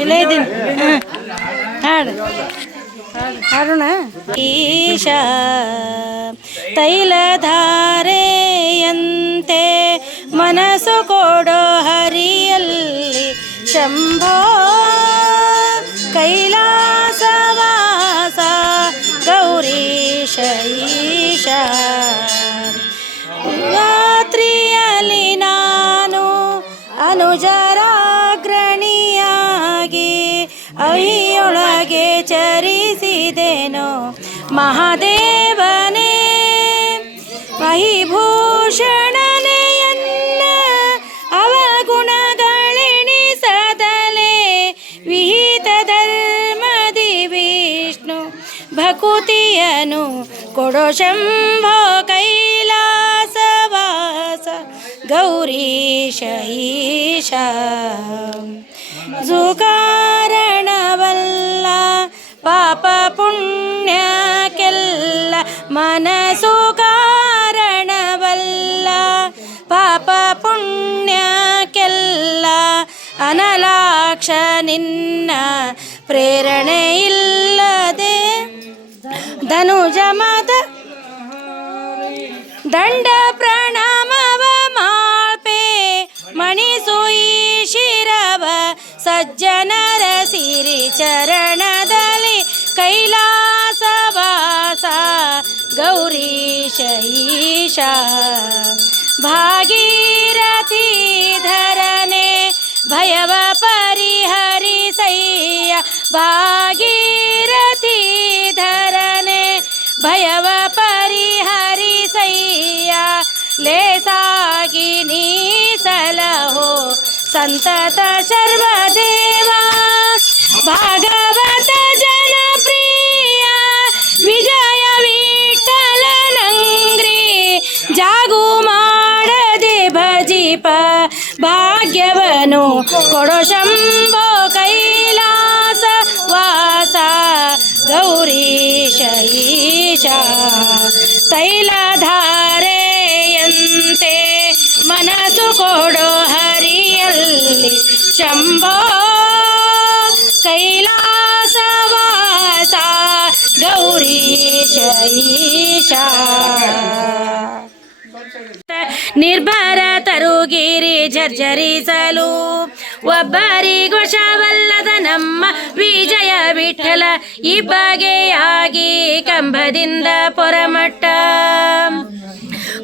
ಇಲ್ಲೇ ಇದ್ದೀನಿ. ಹಾಡು ಹಾಡೋಣ. ಈಶಾ ತೈಲಧಾರೆಯಂತೆ ಮನಸ್ಸು ಕೊಡೋ ಹರಿಯಲ್ಲಿ ಶಂಭೋ ಕೈಲಾಸವಾಸ ಗೌರೀಶ ಈಶಾ. ರಾತ್ರಿಯಲ್ಲಿ ನಾನು ಅನುಜರಾಗ್ರಣಿಯಾಗಿ ಅಹಿಯೊಳಗೆ ಚರಿಸಿದೆನೋ ಮಹಾದೇವನೇ ಮಹಿಭೂಷಣನೆಯನ್ನ ಅವಗುಣಗಳೆಣಿಸದಲೇ ವಿಹಿತ ಧರ್ಮದಿ ವಿಷ್ಣು ಭಕುತಿಯನು ಕೊಡೋ ಶಂಭೋ ಕೈಲಾಸವಾಸ ಗೌರೀಶ ಈಶಾ. ಕಾರಣವಲ್ಲ ಪಾಪ ಪುಣ್ಯಕ್ಕೆಲ್ಲ ಮನಸ್ಸು ಕಾರಣವಲ್ಲ ಪಾಪ ಪುಣ್ಯಕ್ಕೆಲ್ಲ ಅನಲಾಕ್ಷ ನಿನ್ನ ಪ್ರೇರಣೆ ಇಲ್ಲದೆ ಧನುಜ ಮದ ದಂಡ ಪ್ರಣಾಮವ ಮಾಳ್ಪೆ ಮಣಿಸು ಈ ಶಿರವ ಸಜ್ಜನರ ಸಿರಿ ಚರಣದಲ್ಲಿ ಕೈಲಾಸವಾಸ ಗೌರೀಶ ಈಶಾ. ಭಾಗೀರಥಿ ಧರನೆ ಭಯವ ಪರಿಹರಿಸಯ್ಯ ಭಾಗೀರಥಿ ಧರನೆ ಭಯವ ಪರಿಹರಿಸಯ್ಯ ಲೇಸಾಗಿ ನೀ ಸಲಹೋ ಸಂತತ ಶರ್ವದೇವ ಭಾಗವತ ಜನಪ್ರಿಯ ವಿಜಯ ವಿಠಲನಂಗ್ರಿ ಜಾಗು ಮಾಡದೆ ಭಜಿಪ ಭಾಗ್ಯವನು ಕೊಡೋ ಶಂಭೋ ಕೈಲಾಸ ವಾಸ ಗೌರೀಶ ಈಶಾ. ತೈಲಧಾರೆಯಂತೆ ಮನಸ್ಸು ಕೊಡೋ ಹರಿಯಲ್ಲಿ ಶಂಭೋ ಕೈಲಾಸವಾಸ ಗೌರೀಶ ಈಶಾ. ನಿರ್ಭರ ತರುಗಿರಿ ಜರ್ಜರಿಸಲು ಒಬ್ಬರಿಗೊಶವಲ್ಲದ ನಮ್ಮ ವಿಜಯ ವಿಠಲ ಈ ಬಗೆಯಾಗಿ ಕಂಬದಿಂದ ಪೊರಮಟ್ಟ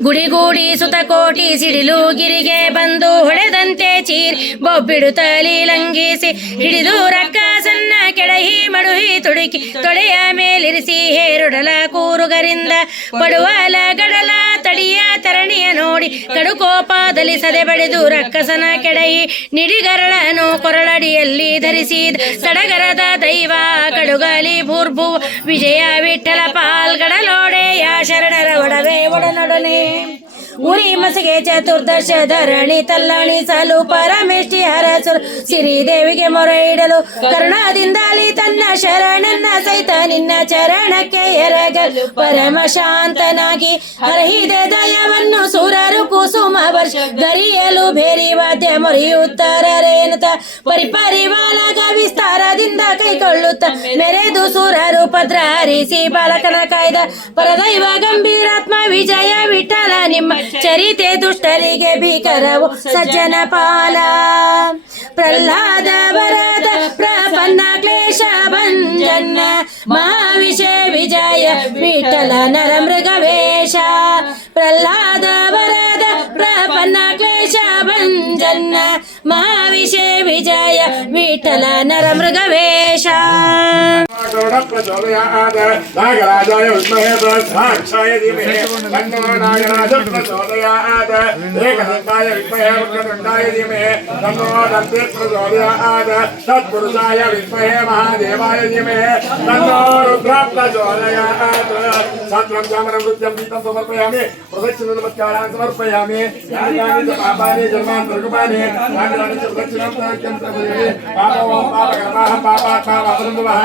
ಗುಡಿಗೂಡಿ ಸುತಕೋಟಿ ಸಿಡಿಲು ಗಿರಿಗೆ ಬಂದು ಹೊಳೆದಂತೆ ಚೀರಿ ಬೊಬ್ಬಿಡುತ್ತಲಿ ಲಂಘಿಸಿ ಹಿಡಿದು ರಕ್ಕಸನ್ನ ಕೆಡಹಿ ಮಡುಹಿ ತುಡುಕಿ ತೊಳೆಯ ಮೇಲಿರಿಸಿ ಹೇರುಡಲ ಕೂರುಗರಿಂದ ಪಡುವಲ ಗಡಲ ತಡಿಯ ತರಣಿಯ ನೋಡಿ ಕಡುಕೋಪದಲ್ಲಿ ಸದೆ ಬಡಿದು ರಕ್ಕಸನ ಕೆಡಹಿ ನಿಡಿಗರಳನು ಕೊರಳಡಿಯಲ್ಲಿ ಧರಿಸಿದ ಸಡಗರದ ದೈವ ಕಡುಗಲಿ ಭೂರ್ಭುವ ವಿಜಯ ವಿಠಲ ಪಾಲ್ಗಡಲೋಡೆಯ ಶರಣರ ಒಡವೆ ಒಡನೊಡನೆ ಉರಿ ಮಸಿಗೆ ಚತುರ್ದಶ ಧರಣಿ ತಲ್ಲಣಿಸಲು ಪರಮೇಷ್ಠಿ ಹರಸರು ಸಿರಿದೇವಿಗೆ ಮೊರೆ ಇಡಲು ಕರುಣಾದಿಂದಲಿ ತನ್ನ ಶರಣನ್ನ ಸಹಿತ ನಿನ್ನ ಚರಣಕ್ಕೆ ಎರಗಲು ಪರಮ ಶಾಂತನಾಗಿ ಹರಹಿದೆ ದಯವನ್ನು ಸುರರು ಕುಸುಮ ವರ್ಷ ಗರಿಯಲು ಬೇರಿ ವಾದ್ಯ ಮೊರೆಯುತ್ತಾರೇನುತ್ತ ಪರಿಪರಿವಾಲಗ ವಿಸ್ತಾರದಿಂದ ಕೈಕೊಳ್ಳುತ್ತ ಮೆರೆದು ಸುರರು ಪದ್ರ ಹರಿಸಿ ಬಾಲಕನ ಕಾಯ್ದ ಪರದೈವ ಗಂಭೀರಾತ್ಮ ವಿಜಯ ವಿಠಲ ನಿಮ್ಮ ಚರಿತೆ ದುಷ್ಟರಿಗೆ ಭೀಕರವು ಸಜ್ಜನ ಪಾಲ ಪ್ರಹ್ಲಾದ ವರದ ಪ್ರಪನ್ನ ಕ್ಲೇಶ ಭಂಜನ ಮಹಾವಿಷ ವಿಜಯ ವಿಠಲ ನರ ಮೃಗವೇಶ ಪ್ರಹ್ಲಾದ ವರದ ಪ್ರಪನ್ನ ಕ್ಲೇಶ ಭಂಜನ ಮಹಾವಿಷ ವಿಜಯ ವಿಠಲ ನರ ಮೃಗವೇಶ. नागराजाय विद्महे बृहस्पतिये धीमहि तन्नो नागराजः प्रचोदयात् एकदन्ताय विद्महे वक्रतुण्डाय धीमहि तन्नो दन्तिः प्रचोदयात् तत्पुरुषाय विद्महे महादेवाय धीमहि तन्नो रुद्रः प्रचोदयात् सत्रं चामरं रुद्रं दीपं समर्पयामि प्रदक्षिणं नमस्कारान् समर्पयामि यानि च पापानि जन्मान्तरकृपाणि नागराणि च प्रदक्षिणं प्रयच्छन्ति पापो पापकर्माः पापात्मा वापरन्तवः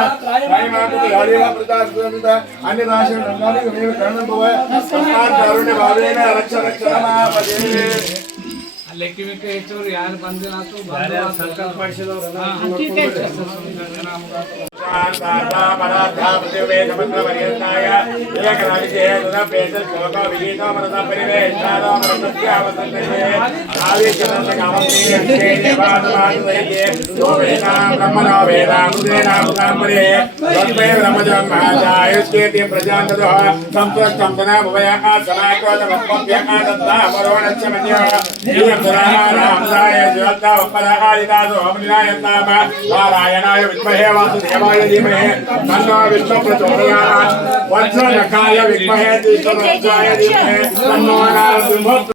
अन्यदाशं करणं भव कारुण्य भावेन रक्ष रक्ष ಲೆಕ್ಕಿ ಮಿಕ್ಕ ಹೆಚ್ಚವರು ಯಾರು ಬಂದಿನಾತು ಸಂಕಲ್ಪ ಮಾಡಿಸಿದವ್ರಲ್ಲ नारायणाय विद्महे वासुदेवाय धीमहि तन्नो विष्णुः प्रचोदयात् वज्रनखाय विद्महे तीर्थराजाय धीमहि तन्नो नारसिंहः